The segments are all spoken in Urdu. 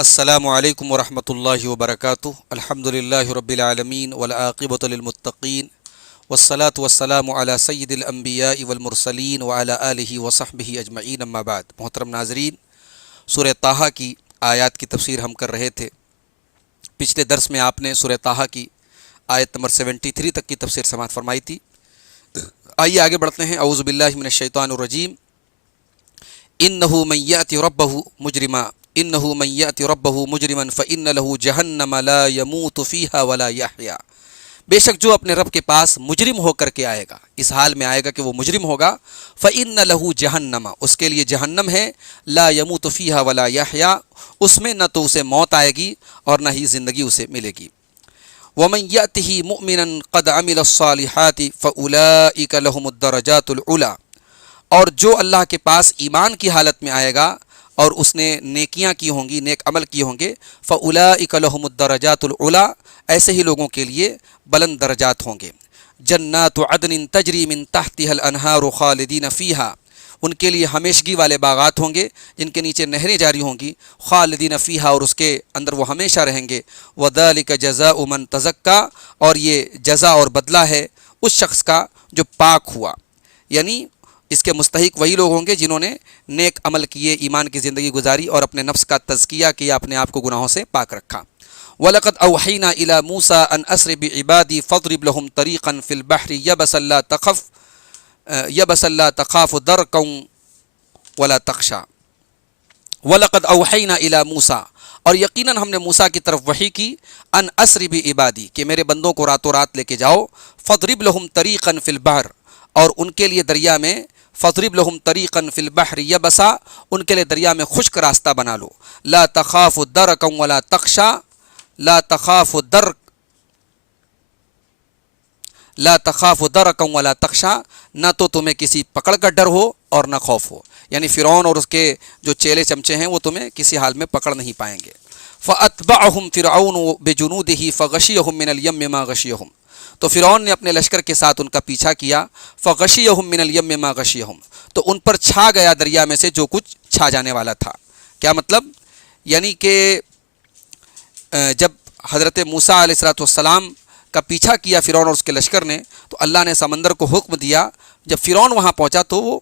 السلام علیکم ورحمۃ اللہ وبرکاتہ۔ الحمد للہ رب العالمین والعاقبۃ للمتقین والصلاة والسلام علی سید الانبیاء والمرسلین وعلی آلہ وصحبہ اجمعین، اما بعد۔ محترم ناظرین، سورہ طٰہٰ کی آیات کی تفسیر ہم کر رہے تھے۔ پچھلے درس میں آپ نے سورہ طٰہٰ کی آیت نمبر 73 تک کی تفسیر سماعت فرمائی تھی۔ آئیے آگے بڑھتے ہیں۔ اعوذ باللہ من الشیطان الرجیم۔ انہ من یأت ربہ مجرما انه من یأت ربہ مجرما فإن له جہنم لا يموت فیہا ولا یحیا۔ بے شک جو اپنے رب کے پاس مجرم ہو کر کے آئے گا، اس حال میں آئے گا کہ وہ مجرم ہوگا، فإن له جہنم، اس کے لیے جہنم ہے، لا يموت فیہا ولا یحیا، اس میں نہ تو اسے موت آئے گی اور نہ ہی زندگی اسے ملے گی۔ ومن یأتہ مؤمنا قد عمل الصالحات فأولئک لهم الدرجات العلی، اور جو اللہ کے پاس ایمان کی حالت میں آئے گا اور اس نے نیکیاں کی ہوں گی، نیک عمل کیے ہوں گے، فَأُولَٰئِكَ لَهُمُ الدَّرَجَاتُ الْعُلَىٰ، ایسے ہی لوگوں کے لیے بلند درجات ہوں گے۔ جنات عدن تجری من تحتها الانہار خالدین فیہا، ان کے لیے ہمیشگی والے باغات ہوں گے جن کے نیچے نہریں جاری ہوں گی، خالدین فیہا، اور اس کے اندر وہ ہمیشہ رہیں گے۔ وَذَلِكَ جَزَاءُ مَن تَزَكَّىٰ، اور یہ جزا اور بدلہ ہے اس شخص کا جو پاک ہوا، یعنی اس کے مستحق وہی لوگ ہوں گے جنہوں نے نیک عمل کیے، ایمان کی زندگی گزاری اور اپنے نفس کا تزکیہ کیا، اپنے آپ کو گناہوں سے پاک رکھا۔ وَلَقَدْ أَوْحَيْنَا إِلَىٰ مُوسَىٰ أَنْ أَسْرِ بِعِبَادِي فَاضْرِبْ لَهُمْ طَرِيقًا فِي الْبَحْرِ يَبَسًا لَا تَخَافُ دَرْكًا وَلَا تَخْشَىٰ۔ وَلَقَدْ أَوْحَيْنَا إِلَىٰ مُوسَىٰ، اور یقیناً ہم نے موسیٰ کی طرف وحی کی، ان اسر بعبادی، کہ میرے بندوں کو راتوں رات لے کے جاؤ، فَاضْرِبْ لَهُمْ طَرِيقًا فِي الْبَحْرِ، اور ان کے لیے دریا میں، فَاضْرِبْ لَهُمْ طَرِيقًا فِي الْبَحْرِ يَبَسًا، ان کے لیے دریا میں خشک راستہ بنا لو، لا تخاف درکا ولا تخشا، لا تخاف درکا ولا تخشا، نہ تو تمہیں کسی پکڑ کا ڈر ہو اور نہ خوف ہو، یعنی فرعون اور اس کے جو چیلے چمچے ہیں وہ تمہیں کسی حال میں پکڑ نہیں پائیں گے۔ فَأَتْبَعَهُمْ فِرْعَوْنُ بِجُنُودِهِ فَغَشِيَهُمْ مِنَ الْيَمِّ مَا غَشِيَهُمْ، تو فرعون نے اپنے لشکر کے ساتھ ان کا پیچھا کیا، فَغَشِيَهُمْ مِنَ الْيَمِّ مَا غَشِيَهُمْ، تو ان پر چھا گیا دریا میں سے جو کچھ چھا جانے والا تھا۔ کیا مطلب؟ یعنی کہ جب حضرت موسیٰ علیہ السلام کا پیچھا کیا فرعون اور اس کے لشکر نے، تو اللہ نے سمندر کو حکم دیا، جب فرعون وہاں پہنچا تو وہ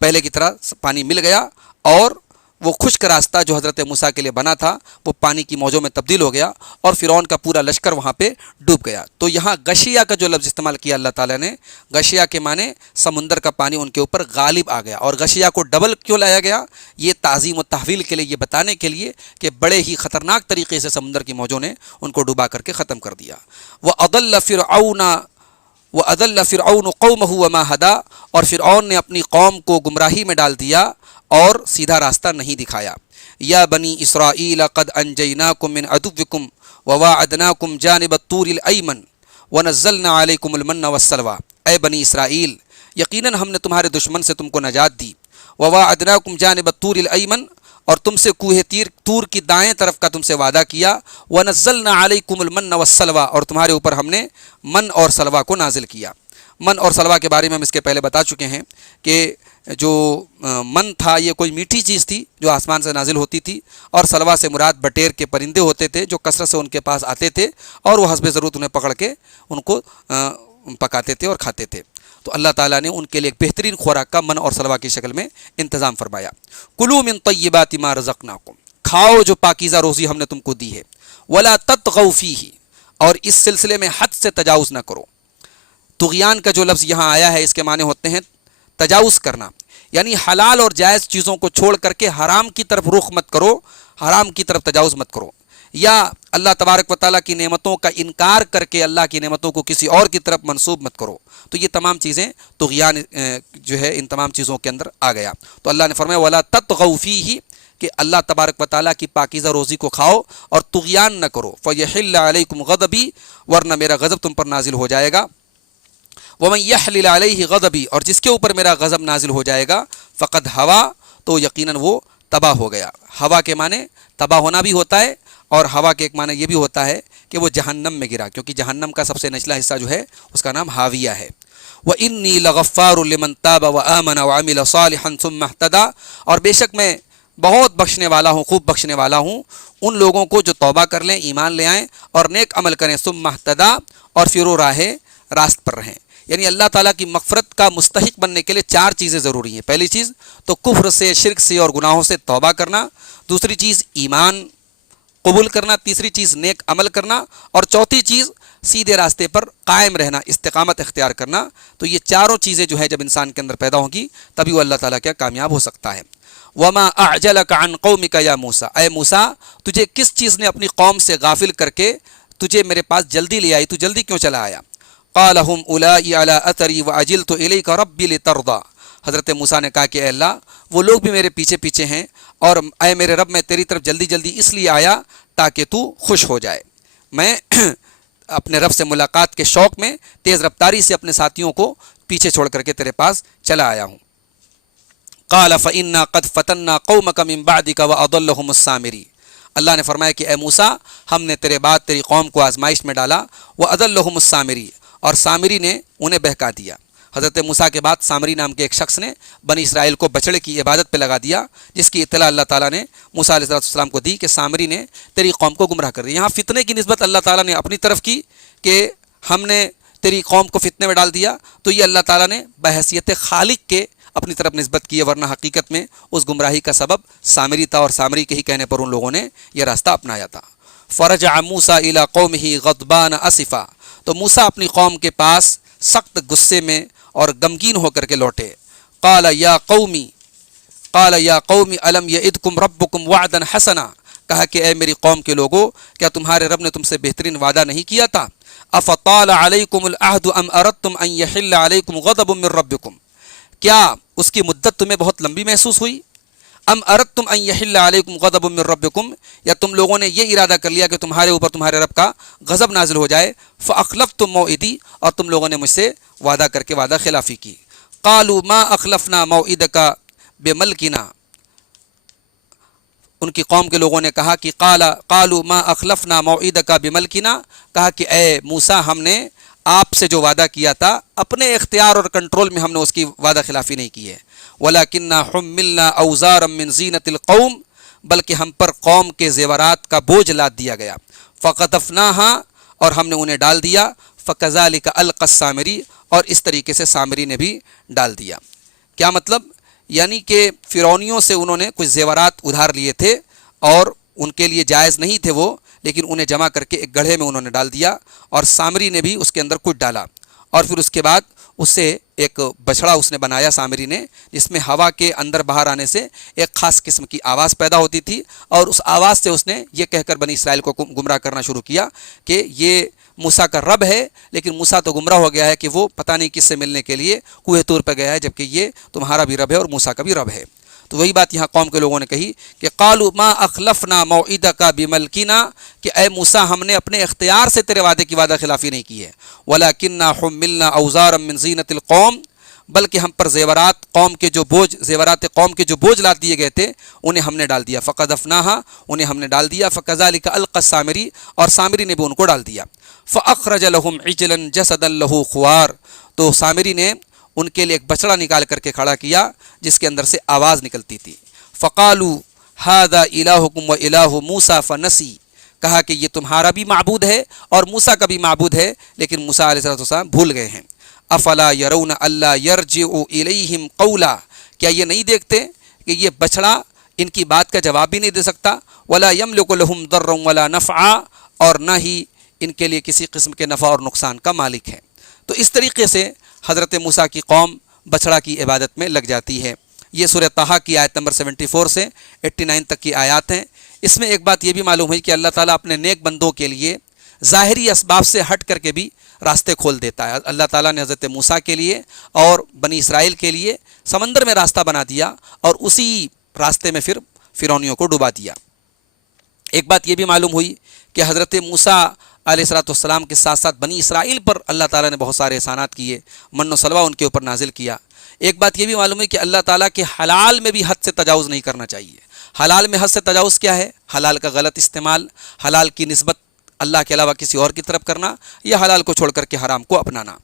پہلے کی طرح پانی مل گیا، اور وہ خشک راستہ جو حضرت موسیٰ کے لیے بنا تھا وہ پانی کی موجوں میں تبدیل ہو گیا، اور فرعون کا پورا لشکر وہاں پہ ڈوب گیا۔ تو یہاں غشیہ کا جو لفظ استعمال کیا اللہ تعالیٰ نے، غشیہ کے معنی سمندر کا پانی ان کے اوپر غالب آ گیا، اور غشیہ کو ڈبل کیوں لایا گیا؟ یہ تعظیم و تحویل کے لیے، یہ بتانے کے لیے کہ بڑے ہی خطرناک طریقے سے سمندر کی موجوں نے ان کو ڈوبا کر کے ختم کر دیا۔ وَأَضَلَّ فِرْعَوْنُ قَوْمَهُ وَمَا هَدَىٰ، اور فرعون نے اپنی قوم کو گمراہی میں ڈال دیا اور سیدھا راستہ نہیں دکھایا۔ یا بنی اسرائیل قد انجیناکم من عدوکم وواعدناکم جانب الطور الایمن ونزلنا علیکم المن والسلویٰ، اے بنی اسرائیل، یقیناً ہم نے تمہارے دشمن سے تم کو نجات دی، وواعدناکم جانب الطور الایمن، اور تم سے کوہ طور کی دائیں طرف کا تم سے وعدہ کیا، وَنَزَّلْنَا عَلَيْكُمُ الْمَنَّ وَالسَّلْوَىٰ، اور تمہارے اوپر ہم نے من اور سلویٰ کو نازل کیا۔ من اور سلویٰ کے بارے میں ہم اس کے پہلے بتا چکے ہیں کہ جو من تھا یہ کوئی میٹھی چیز تھی جو آسمان سے نازل ہوتی تھی، اور سلویٰ سے مراد بٹیر کے پرندے ہوتے تھے جو کثرت سے ان کے پاس آتے تھے، اور وہ حسب ضرورت انہیں پکڑ کے ان کو پکاتے تھے اور کھاتے تھے۔ تو اللہ تعالیٰ نے ان کے لیے ایک بہترین خوراک کا من اور سلویٰ کی شکل میں انتظام فرمایا۔ کلوا من طیبات ما رزقناکم، کھاؤ جو پاکیزہ روزی ہم نے تم کو دی ہے، ولا تطغوا فیہ، اور اس سلسلے میں حد سے تجاوز نہ کرو۔ طغیان کا جو لفظ یہاں آیا ہے اس کے معنی ہوتے ہیں تجاوز کرنا، یعنی حلال اور جائز چیزوں کو چھوڑ کر کے حرام کی طرف رخ مت کرو، حرام کی طرف تجاوز مت کرو، یا اللہ تبارک و تعالیٰ کی نعمتوں کا انکار کر کے اللہ کی نعمتوں کو کسی اور کی طرف منسوب مت کرو۔ تو یہ تمام چیزیں طغیان جو ہے ان تمام چیزوں کے اندر آ گیا۔ تو اللہ نے فرمایا ولا تطغوا فیہ، کہ اللہ تبارک و تعالیٰ کی پاکیزہ روزی کو کھاؤ اور طغیان نہ کرو، فیحل علیکم غضبی، ورنہ میرا غضب تم پر نازل ہو جائے گا۔ ومن یحلل علیہ غضبی، اور جس کے اوپر میرا غضب نازل ہو جائے گا، فقد ہوا، تو یقیناً وہ تباہ ہو گیا۔ ہوا کے معنی تباہ ہونا بھی ہوتا ہے، اور ہوا کے ایک معنی یہ بھی ہوتا ہے کہ وہ جہنم میں گرا، کیونکہ جہنم کا سب سے نچلا حصہ جو ہے اس کا نام حاویہ ہے۔ وَإِنِّي لَغَفَّارٌ لِمَن تَابَ وَآمَنَ وَعَمِلَ صَالِحًا ثُمَّ اهْتَدَىٰ، اور بے شک میں بہت بخشنے والا ہوں، خوب بخشنے والا ہوں ان لوگوں کو جو توبہ کر لیں، ایمان لے آئیں اور نیک عمل کریں، ثم اہتدی، اور پھر وہ راہ راست پر رہیں۔ یعنی اللہ تعالیٰ کی مغفرت کا مستحق بننے کے لیے 4 چیزیں ضروری ہیں۔ پہلی چیز تو کفر سے، شرک سے اور گناہوں سے توبہ کرنا، دوسری چیز ایمان قبول کرنا، تیسری چیز نیک عمل کرنا، اور چوتھی چیز سیدھے راستے پر قائم رہنا، استقامت اختیار کرنا۔ تو یہ چاروں چیزیں جو ہے جب انسان کے اندر پیدا ہوں گی تبھی وہ اللہ تعالیٰ کیا کامیاب ہو سکتا ہے۔ وما اعجلک عن قومک یا موسیٰ، اے موسیٰ تجھے کس چیز نے اپنی قوم سے غافل کر کے تجھے میرے پاس جلدی لے آئی، تو جلدی کیوں چلا آیا؟ قال هم اولائی علی اثری وعجلت الیک ربی لترضی، حضرت موسیٰ نے کہا کہ اے اللہ وہ لوگ بھی میرے پیچھے پیچھے ہیں، اور اے میرے رب میں تیری طرف جلدی جلدی اس لیے آیا تاکہ تو خوش ہو جائے۔ میں اپنے رب سے ملاقات کے شوق میں تیز رفتاری سے اپنے ساتھیوں کو پیچھے چھوڑ کر کے تیرے پاس چلا آیا ہوں۔ قال فإنا قد فتنا قومك من بعدك وأضلهم السامري، اللہ نے فرمایا کہ اے موسیٰ ہم نے تیرے بعد تیری قوم کو آزمائش میں ڈالا، وأضلهم السامري، اور سامری نے انہیں بہکا دیا۔ حضرت موسیٰ کے بعد سامری نام کے ایک شخص نے بنی اسرائیل کو بچڑے کی عبادت پہ لگا دیا، جس کی اطلاع اللہ تعالیٰ نے موسیٰ علیہ السلام کو دی کہ سامری نے تیری قوم کو گمراہ کر دیا۔ یہاں فتنے کی نسبت اللہ تعالیٰ نے اپنی طرف کی کہ ہم نے تیری قوم کو فتنے میں ڈال دیا، تو یہ اللہ تعالیٰ نے بحیثیت خالق کے اپنی طرف نسبت کی ہے، ورنہ حقیقت میں اس گمراہی کا سبب سامری تھا، اور سامری کے ہی کہنے پر ان لوگوں نے یہ راستہ اپنایا تھا۔ فرجع موسیٰ الی قومہ غضبان اسفا، تو موسیٰ اپنی قوم کے پاس سخت غصے میں اور غمگین ہو کر کے لوٹے۔ قال یا قوم الم یعدکم ربکم وعدا حسنا، کہا کہ اے میری قوم کے لوگوں کیا تمہارے رب نے تم سے بہترین وعدہ نہیں کیا تھا؟ افطال علیکم العہد ام اردتم ان یحل علیکم غضب من ربکم، کیا اس کی مدت تمہیں بہت لمبی محسوس ہوئی؟ ام اردتم ان یحل علیکم غضب من ربکم، یا تم لوگوں نے یہ ارادہ کر لیا کہ تمہارے اوپر تمہارے رب کا غضب نازل ہو جائے؟ فاخلفتم موعدی، اور تم لوگوں نے مجھ سے وعدہ کر کے وعدہ خلافی کی۔ قالوا ما اخلفنا موعدک بملکنا، ان کی قوم کے لوگوں نے کہا کہ قالوا ما اخلفنا موعدک بملکنا، کہا کہ اے موسیٰ ہم نے آپ سے جو وعدہ کیا تھا اپنے اختیار اور کنٹرول میں ہم نے اس کی وعدہ خلافی نہیں کی ہے۔ وَلَكِنَّا حُمِّلْنَا أَوْزَارًا مِّن زِينَةِ الْقَوْمِ، بلکہ ہم پر قوم کے زیورات کا بوجھ لاد دیا گیا۔ فَقَذَفْنَاهَا، اور ہم نے انہیں ڈال دیا۔ فَكَذَلِكَ أَلْقَى السَّامِرِي، اور اس طریقے سے سامری نے بھی ڈال دیا۔ کیا مطلب؟ یعنی کہ فرعونیوں سے انہوں نے کچھ زیورات ادھار لیے تھے اور ان کے لیے جائز نہیں تھے وہ، لیکن انہیں جمع کر کے ایک گڑھے میں انہوں نے ڈال دیا، اور سامری نے بھی اس کے اندر کچھ ڈالا، اور پھر اس کے بعد اس سے ایک بچھڑا اس نے بنایا سامری نے، جس میں ہوا کے اندر باہر آنے سے ایک خاص قسم کی آواز پیدا ہوتی تھی، اور اس آواز سے اس نے یہ کہہ کر بنی اسرائیل کو گمراہ کرنا شروع کیا کہ یہ موسیٰ کا رب ہے، لیکن موسیٰ تو گمراہ ہو گیا ہے کہ وہ پتہ نہیں کس سے ملنے کے لیے کوہ طور پہ گیا ہے، جبکہ یہ تمہارا بھی رب ہے اور موسیٰ کا بھی رب ہے۔ تو وہی بات یہاں قوم کے لوگوں نے کہی کہ قالوا ما اخلفنا موعدک بملکنا، کہ اے موسیٰ ہم نے اپنے اختیار سے تیرے وعدے کی وعدہ خلافی نہیں کی ہے۔ ولکننا حملنا اوزارا من زینۃ القوم، بلکہ ہم پر زیورات قوم کے جو بوجھ، زیورات قوم کے جو بوجھ لاد دیے گئے تھے انہیں ہم نے ڈال دیا۔ فقذفناها، انہیں ہم نے ڈال دیا۔ فکذلک القى السامری، اور سامری نے بھی ان کو ڈال دیا۔ فاخرج لهم عجلا جسدا له خوار، تو سامری نے ان کے لیے ایک بچڑا نکال کر کے کھڑا کیا جس کے اندر سے آواز نکلتی تھی۔ فقالوا هذا الہکم والہ موسیٰ فنسی، کہا کہ یہ تمہارا بھی معبود ہے اور موسیٰ کا بھی معبود ہے، لیکن موسیٰ علیہ السلام بھول گئے ہیں۔ افلا یرون الا یرجع الیہم قولا، کیا یہ نہیں دیکھتے کہ یہ بچڑا ان کی بات کا جواب بھی نہیں دے سکتا؟ ولا یملک لهم ضرا ولا نفعا، اور نہ ہی ان کے لیے کسی قسم کے نفع اور نقصان کا مالک ہے۔ تو اس طریقے سے حضرت موسیٰ کی قوم بچڑا کی عبادت میں لگ جاتی ہے۔ یہ سورہ طٰہٰ کی آیت نمبر 74 سے 89 تک کی آیات ہیں۔ اس میں ایک بات یہ بھی معلوم ہوئی کہ اللہ تعالیٰ اپنے نیک بندوں کے لیے ظاہری اسباب سے ہٹ کر کے بھی راستے کھول دیتا ہے۔ اللہ تعالیٰ نے حضرت موسیٰ کے لیے اور بنی اسرائیل کے لیے سمندر میں راستہ بنا دیا، اور اسی راستے میں پھر فرعونیوں کو ڈبا دیا۔ ایک بات یہ بھی معلوم ہوئی کہ حضرت موسیٰ علیہ السلام کے ساتھ ساتھ بنی اسرائیل پر اللہ تعالیٰ نے بہت سارے احسانات کیے، من و سلوہ ان کے اوپر نازل کیا۔ ایک بات یہ بھی معلوم ہے کہ اللہ تعالیٰ کے حلال میں بھی حد سے تجاوز نہیں کرنا چاہیے۔ حلال میں حد سے تجاوز کیا ہے؟ حلال کا غلط استعمال، حلال کی نسبت اللہ کے علاوہ کسی اور کی طرف کرنا، یا حلال کو چھوڑ کر کے حرام کو اپنانا۔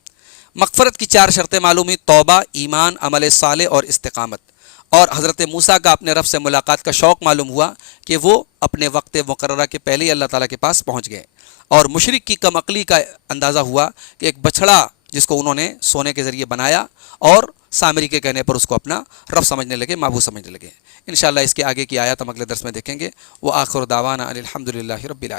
مغفرت کی 4 شرطیں معلوم ہوئی: توبہ، ایمان، عمل صالح اور استقامت۔ اور حضرت موسیٰ کا اپنے رب سے ملاقات کا شوق معلوم ہوا کہ وہ اپنے وقت مقررہ کے پہلے ہی اللہ تعالیٰ کے پاس پہنچ گئے، اور مشرک کی کم عقلی کا اندازہ ہوا کہ ایک بچھڑا جس کو انہوں نے سونے کے ذریعے بنایا اور سامری کے کہنے پر اس کو اپنا رب سمجھنے لگے، معبود سمجھنے لگے۔ انشاءاللہ اس کے آگے کی آیات ہم اگلے درس میں دیکھیں گے۔ وآخر دعوانا ان الحمد للہ رب العالمین۔